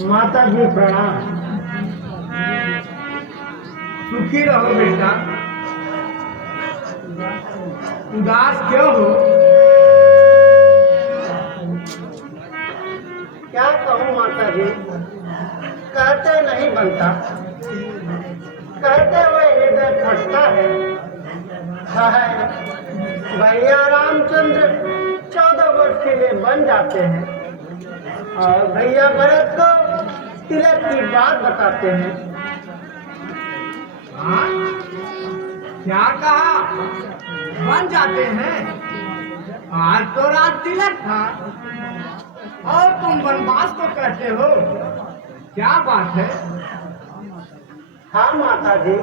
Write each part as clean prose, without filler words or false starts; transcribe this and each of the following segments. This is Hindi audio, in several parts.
माता जी प्रणाम। सुखी रहो बेटा। उदास क्यों हो? क्या कहूँ माता जी, कहते नहीं बनता, कहते हुए हृदय फटता है। भैया रामचंद्र 14 वर्ष के लिए बन जाते हैं और भैया भरत को तिलक की बात बताते हैं। हाँ? क्या कहा? बन जाते हैं? आज तो रात तिलक था और तुम वनवास को कहते हो। क्या बात है? हाँ माता जी,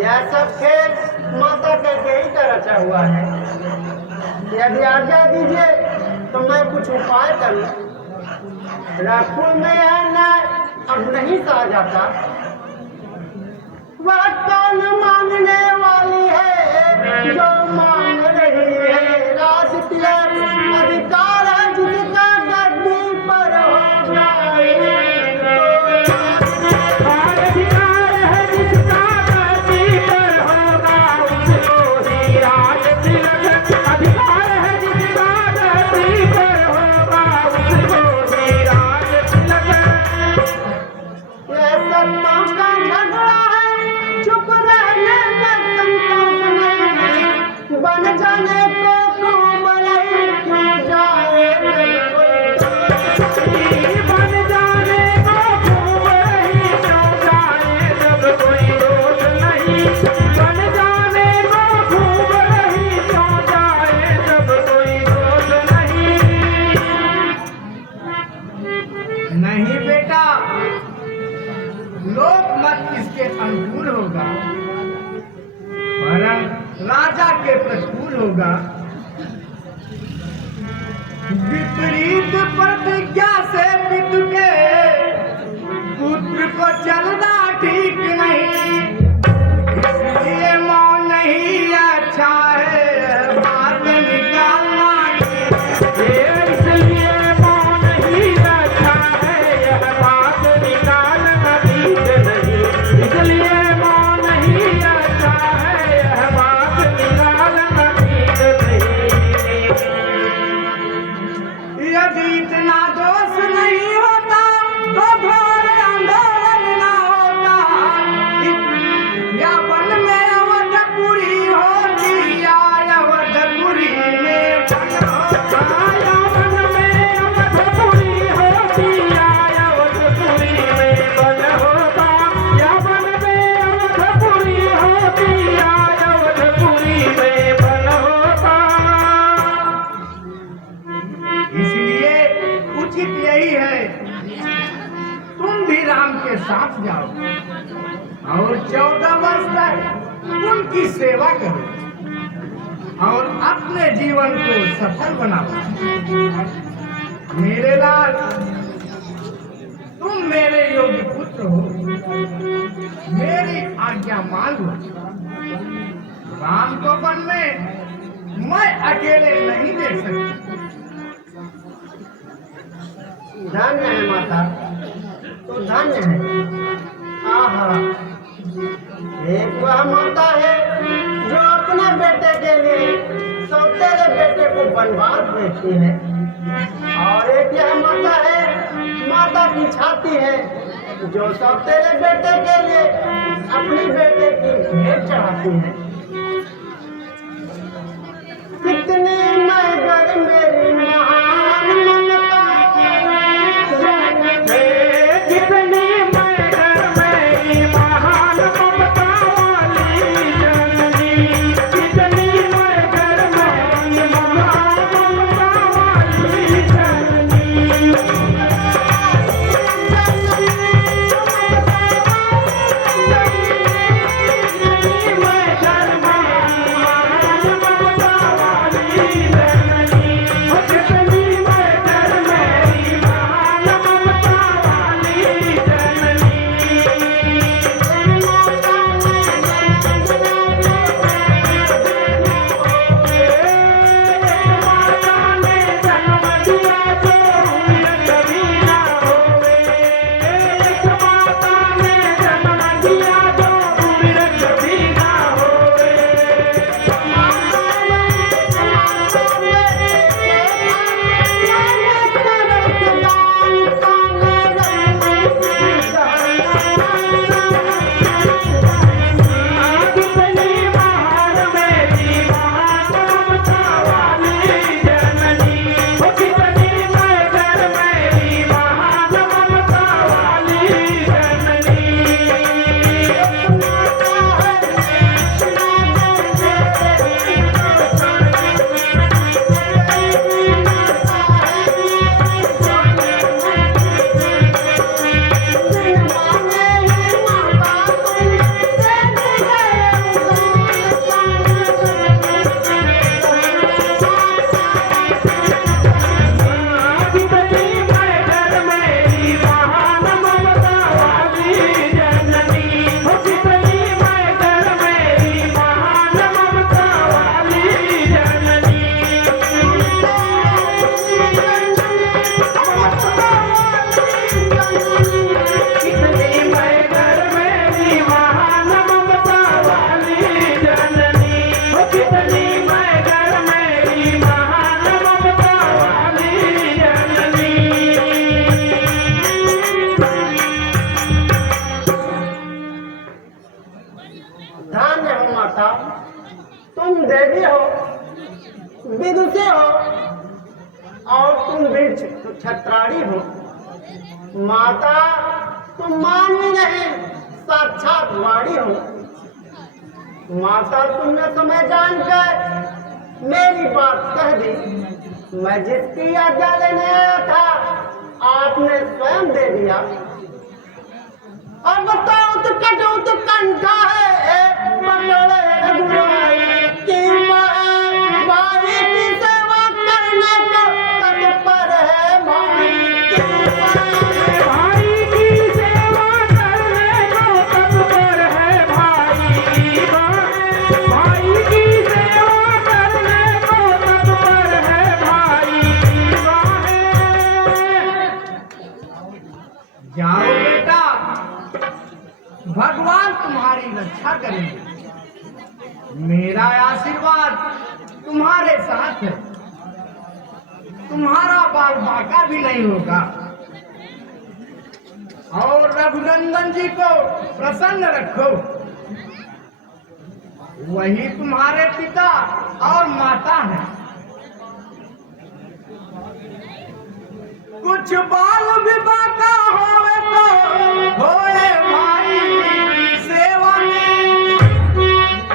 यह सब खेल माता के ही का रचा हुआ है। यदि आज्ञा दीजिए तो मैं कुछ उपाय करूं। राखुल में यह न्याय अब नहीं सहा जाता। वह कौन मांगने वाली है जो मांग रही है राज तिलक, अधिकार है जिसका गद्दी पर हो जाए। बन जाने को खूब नहीं क्यों जाए बन जाने को खूब नहीं क्यों जाए जब कोई दोष नहीं। बन जाने को खूब नहीं क्यों जाए जब कोई दोष नहीं। नहीं बेटा, लोक मत इसके अनुकूल होगा, वरन राजा के प्रतिकूल होगा। विपरीत प्रतिज्ञा से पितु के पुत्र को चलना ठीक नहीं, इसलिए मौन नहीं अच्छा है, बात निकालना इसलिए मौन ही अच्छा है, यह बात निकालना ठीक नहीं। इसलिए मौन ही अच्छा है, यह बात निकालना ठीक नहीं। यदि इतना दोष नहीं होता तो घोर आंदोलन ना होता, या वन में अवधपुरी होती या अवधपुरी में वन होता। या वन में अवधपुरी होती या अवधपुरी में वन होता। या वन में अवधपुरी होती या अवधपुरी में वन होता। इसलिए उचित यही है तुम भी राम के साथ जाओ और 14 वर्ष तक उनकी सेवा करो और अपने जीवन को सफल बनाओ। मेरे लाल, तुम मेरे योग्य पुत्र हो, मेरी आज्ञा मान लो। राम को वन में मैं अकेले नहीं देख सकती। धन्य है माता, तो धन्य है। आहा, एक वह माता है जो अपने बेटे के लिए सौतेले बेटे को वनवास भेजती है, और एक यह माता है, माता की छाती है, जो सौतेले बेटे के लिए अपने बेटे की भेंट चढ़ाती है। कितनी मगर मेरी महान ममता, कितनी मगर मेरी महान ममता वाली जननी। कितनी मगर मेरी महान ममता वाली जननी। कितनी मगर विदुषी हो और तुम वृक्ष छत्राणी हो। माता तुम मानवी नहीं साक्षात वाणी हो। माता तुमने समय जानकर मेरी बात कह दी। मैं जिसकी आज्ञा लेने आया था आपने स्वयं दे दिया। अब बताओ तो कटो तो कंठा है पकड़े गुराई की भाई की सेवा करने को तत्पर है भाई की भाई की सेवा करने को तत्पर है भाई भाई की सेवा करने को तत्पर है भाई जाओ बेटा, भगवान तुम्हारी रक्षा करेंगे। मेरा आशीर्वाद तुम्हारे साथ है। तुम्हारा बाल बांका भी नहीं होगा। और रघुनंदन जी को प्रसन्न रखो। वही तुम्हारे पिता और माता हैं। कुछ बाल भी बाका होवे तो होए भाई की सेवा में।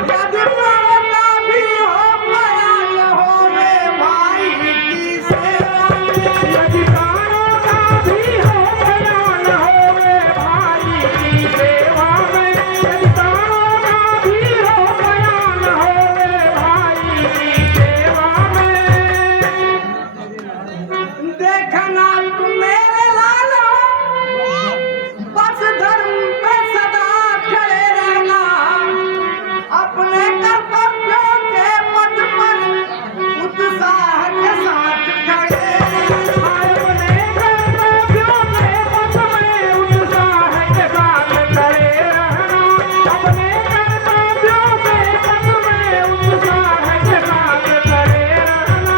यदि प्राण का भी हो प्रयाण होवे भाई की सेवा में। यदि प्राणों का भी हो प्रयाण होवे भाई की सेवा में। यदि प्राणों का भी हो प्रयाण होवे भाई की सेवा में। देखना तुम मेरे लाल हो, बस धर्म पे सदा खड़े रहना। अपने कर्तव्यों के पथ पर उत्साह के साथ खड़े रहना। अपने कर्तव्यों के पथ में उत्साह के साथ खड़े रहना। अपने कर्तव्यों के पथ में उत्साह के साथ खड़े रहना।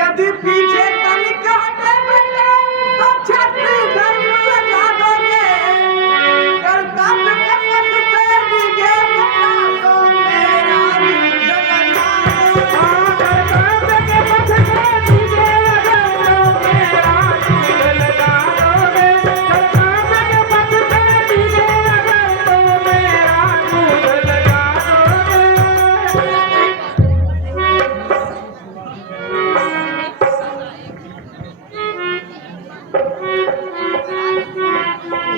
यदि पीछे तनिक हटे बेटे तो छत्र धर्म लगा दोगे। कर्तव्य के पथ पे डिगे बेटा तो मेरा जगन्नाथ। कर्तव्य के पथ से तुझे अगर तो मेरा दूध लगा दोगे। कर्तव्य के पथ से तुझे अगर तो मेरा दूध लगा दोगे।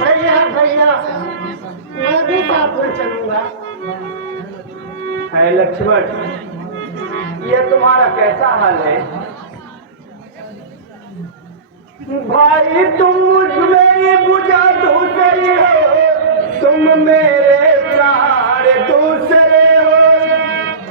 भैया भैया मैं भी साथ में चलूंगा। है लक्ष्मण, ये तुम्हारा कैसा हाल है? भाई तुम मुझ मेरी बुझा दूसरी हो। तुम मेरे प्राण दूसरे हो।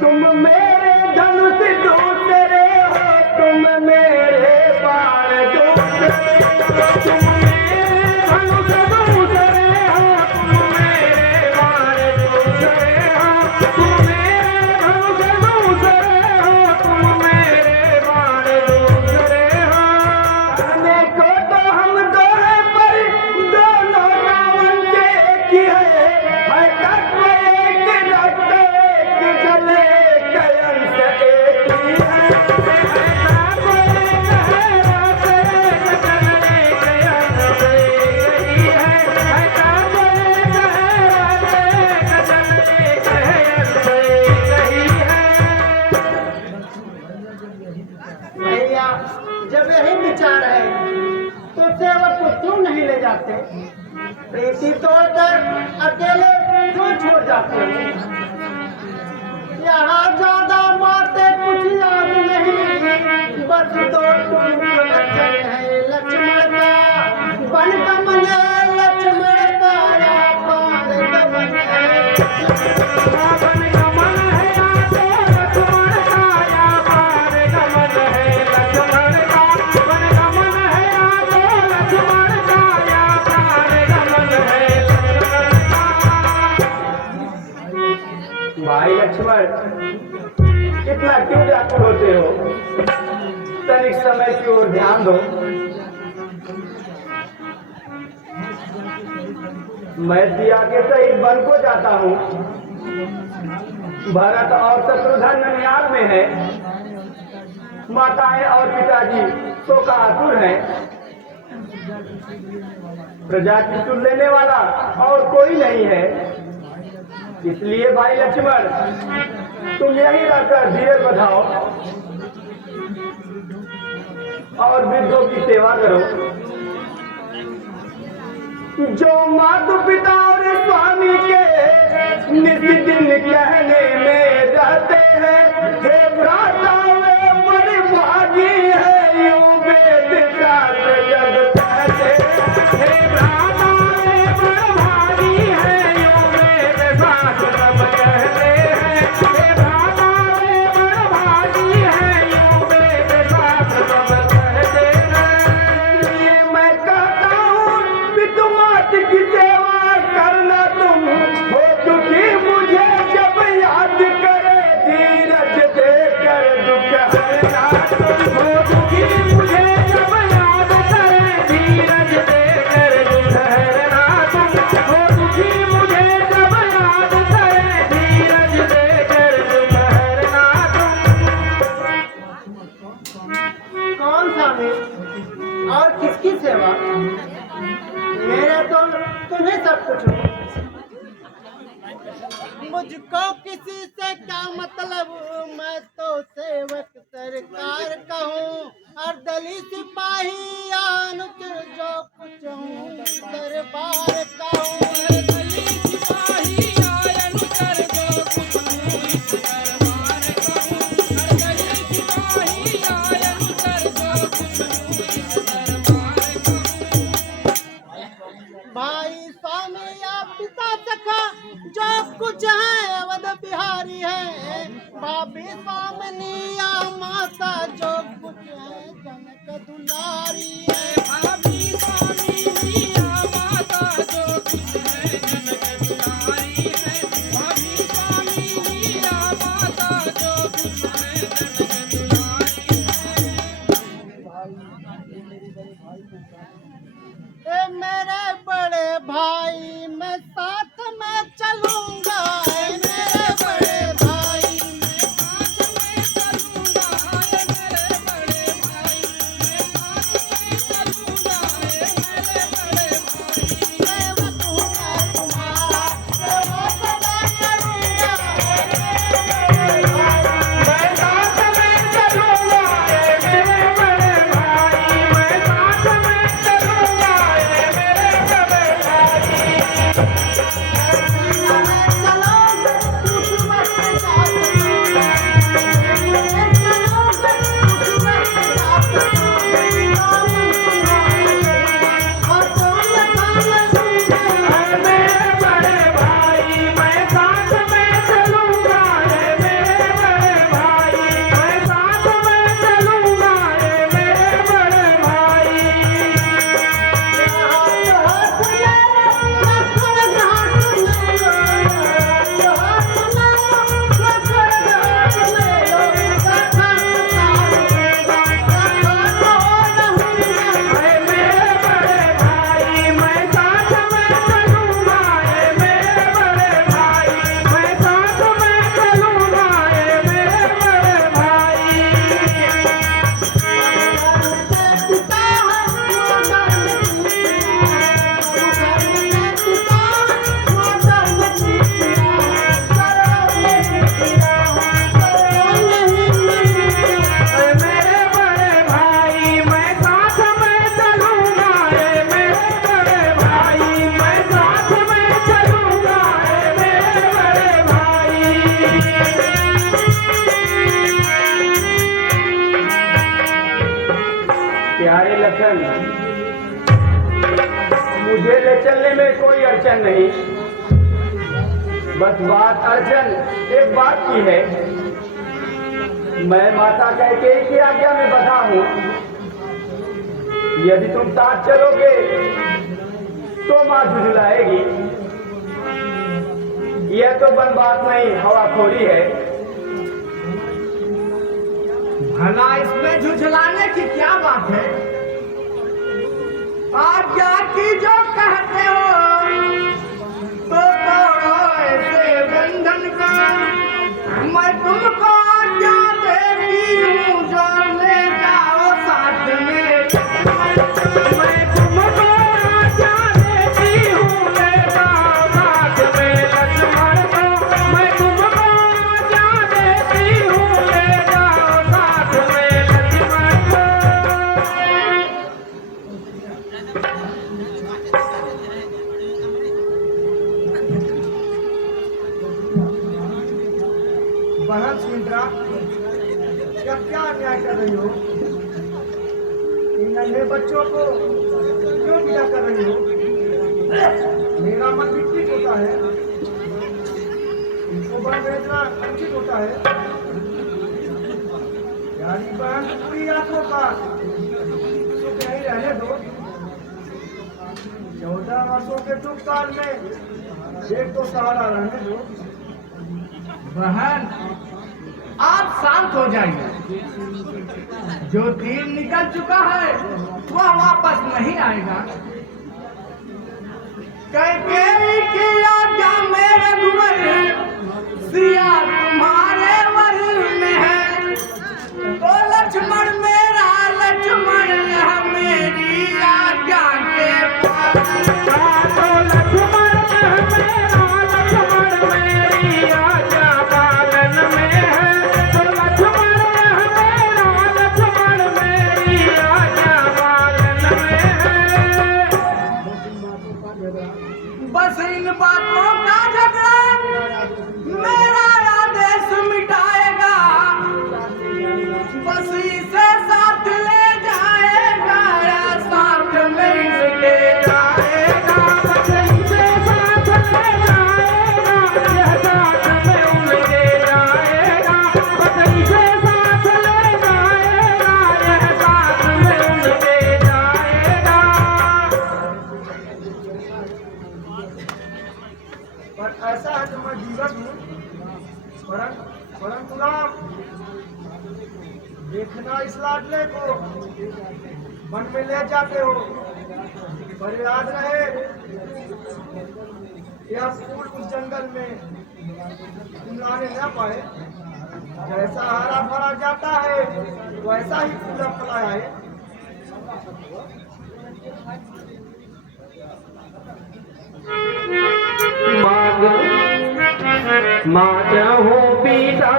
तुम मेरे धनुष दूसरे हो। तुम मेरे बाण दूसरे हो। तुम मेरे धनुष दूसरे हो। तुम मेरे बाण दूसरे हो। तुम मेरे धनुष दूसरे हो। तुम मेरे बाण दूसरे हो। करने को तो हम दो हैं पर दोनों रावण से एक ही है तत्व एक रक्त एक जले कयन से एक ही है। भैया जब यही विचार है तो सेवक को क्यों नहीं ले जाते? प्रीति तोड़कर अकेले क्यों छोड़ जाते हैं? यहाँ ज्यादा बातें कुछ याद नहीं, बस दो टूक वचन है लक्ष्मण का। बन कमन है लक्ष्मण का या पार कमन है। बन गमन है या तो लक्ष्मण का या पार गमन है लक्ष्मण का। बन गमन है या तो लक्ष्मण का या पार गमन है लक्ष्मण का। भाई लक्ष्मण, इतना क्यों व्याकुल होते हो? तनिक समय की ओर ध्यान दो। मैं सिया के सहित वन को जाता हूँ। भरत और शत्रुघ्न ननिहाल में है। माताएं और पिताजी शोकातुर हैं। प्रजा की सुन लेने वाला और कोई नहीं है। इसलिए भाई लक्ष्मण, तुम यहीं रहकर धीरज बधाओ और वृद्धों की सेवा करो। जो माता पिता और स्वामी के नित दिन कहने में रहते हैं, हे भ्राता वे बड़े भागी है, यूं वेद शास्त्र जग कहते हैं। हे भ्राता वे बड़े भागी है, यूं वेद शास्त्र सब कहते हैं। हे भ्राता वे बड़े भागी है, यूं वेद शास्त्र सब कहते हैं। ये मैं कहता हूँ कि तुम माता की सेवा करना, तुम हो दुखी मुझे जब याद करे, धीरज देकर दुख हरना। तुम हो दुखी मुझे जब याद करे, धीरज देकर दुख हरना। तुम हो दुखी मुझे जब याद करे, धीरज देकर दुख हरना। कौन स्वामी और किसकी सेवा? मेरे तो तुम्हें सब कुछ हो। मुझको किसी से क्या मतलब, मैं तो सेवक सरकार का हूँ, और दली सिपाही अनुचर जो कुछ हूँ, दरबार का हूँ। दली सिपाही अनुचर जो कुछ हूँ, इस दरबार का हूँ। दली सिपाही अनुचर जो कुछ हूँ, इस दरबार का हूँ। भाई स्वामी या पिता सखा जो कुछ है अवध बिहारी है, भाभी स्वामिनी या माता जो कुछ है जनक दुलारी है। भाभी स्वामिनी या माता जो कुछ है जनक दुलारी है। भाभी स्वामिनी या माता जो कुछ है जनक दुलारी है। ए मेरे बड़े भाई मैं साथ में चलूंगा, ए मेरे बड़े भाई मैं साथ में चलूंगा, ए मेरे बड़े भाई मैं साथ में चलूंगा, ए मेरे बड़े भाई। सेवक हूँ मैं तुम्हारा, सेवा सदा करूंगा, ए मेरे बड़े भाई मैं साथ में चलूंगा, ए मेरे बड़े भाई मैं साथ में चलूंगा, ए मेरे बड़े प्यारे लखन, मुझे ले चलने में कोई अड़चन नहीं। बस बात अड़चन एक बात की है। मैं माता कैकेयी की आज्ञा में बंधा हूँ। यदि तुम साथ चलोगे तो माँ झुझलाएगी। यह तो बन बात नहीं, हवाखोरी है। भला इसमें झुझलाने की क्या बात है? आज्ञा की जो कहते हो तो तोड़ो ऐसे बंधन का। बहन सुमित्रा, क्या क्या अन्याय कर रही हो? इन नन्हे बच्चों को क्यों विदा कर रही हो? मेरा मन भी ठीक होता है, इनको वन भेजना उचित होता है। यानी बहन पूरी आंखों का सुख नहीं रहने दो। 14 वर्षों के दुख काल में एक तो सहारा रहने दो। बहन, आप शांत हो जाइए। जो तीर निकल चुका है वह वापस नहीं आएगा। कैकेयी की आज्ञा में रघुवर सिया तुम्हारे वर में है, तो लक्ष्मण मेरा लक्ष्मण यह मेरी आज्ञा के पालन। तो लक्ष्मण मेरी आज्ञा पालन में है, तो लक्ष्मण मेरी आज्ञा पालन में है। बस इन बातों का झगड़ा मेरा आदेश मिटाएगा, बस इसे साथ ले जाएगा या साथ में इसके जाएगा। बस इसे साथ ले जाएगा, यह साथ में उनके जाएगा। बस इसे साथ ले जाएगा, यह साथ में उनके जाएगा। पर ऐसा है तो मैं जीवत हूँ, परंतु राम, देखना इस लाडले को वन में ले जाते हो, पर याद रहे यह फूल उस जंगल में तुम लाने न पाए। जैसा हरा भरा जाता है वैसा ही फूल फलाया है। माँ चाहूँ पिता